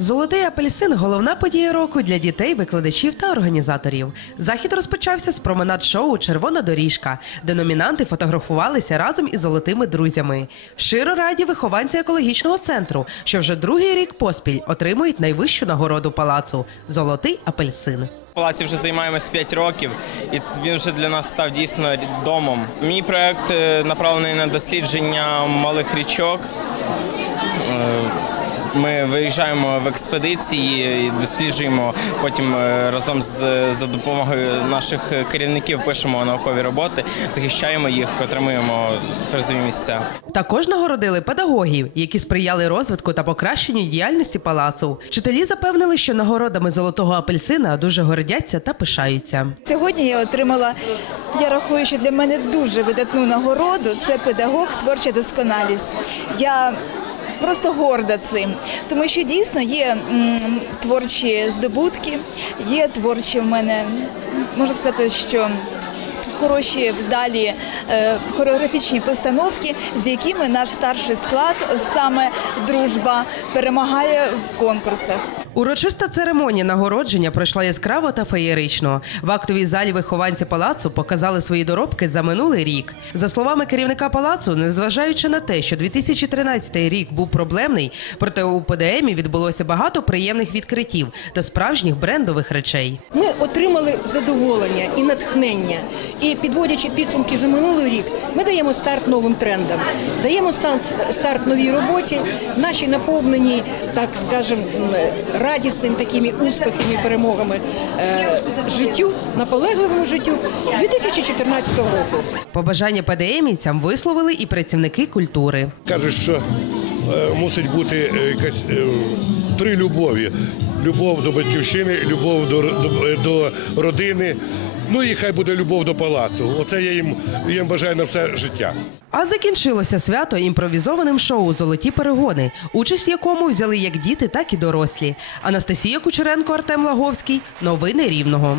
Золотий апельсин головна подія року для дітей, викладачів та організаторів. Захід розпочався з променад шоу Червона доріжка, де номінанти фотографувалися разом із золотими друзями. Широ раді вихованці екологічного центру, що вже другий рік поспіль отримують найвищу нагороду палацу золотий апельсин. Палаці вже займаємось 5 років, і він вже для нас став дійсно домом. Мій проект е, направлений на дослідження малих річок. Ми виїжджаємо в експедиції досліджуємо. Потім е, разом з за допомогою наших керівників пишемо наукові роботи, захищаємо їх, отримуємо призові місця. Також нагородили педагогів, які сприяли розвитку та покращенню діяльності палацу. Вчителі запевнили, що нагородами золотого апельсина дуже гордяться та пишаються. Сьогодні я отримала, я рахую, що для мене дуже видатну нагороду. Це педагог, творча досконалість. Я просто горда цим, тому що дійсно є творчі здобутки, є творчі в мене, можна сказати, що. Хороші вдалі е, хореографічні постановки, з якими наш старший склад, саме дружба, перемагає в конкурсах. Урочиста церемонія нагородження пройшла яскраво та феєрично. В актовій залі вихованці палацу показали свої доробки за минулий рік. За словами керівника палацу, незважаючи на те, що 2013 рік був проблемний, проте у ПДМі відбулося багато приємних відкриттів та справжніх брендових речей. Ми отримали задоволення і натхнення. І підводячи підсумки за минулий рік, ми даємо старт новим трендам, даємо старт, старт новій роботі, наші наповнені, так скажем, радісним такими успіхами, перемогами е, життю, наполегливому життю 2014 року. Побажання ПДМівцям висловили і працівники культури. Кажуть, що мусить бути е, якась е, три любові: любов до батьківщини, любов до, до, до родини. Ну і хай буде любов до палацу. Оце я їм, їм бажаю на все життя. А закінчилося свято імпровізованим шоу Золоті перегони, участь в якому взяли як діти, так і дорослі. Анастасія Кучеренко, Артем Лаговський. Новини Рівного.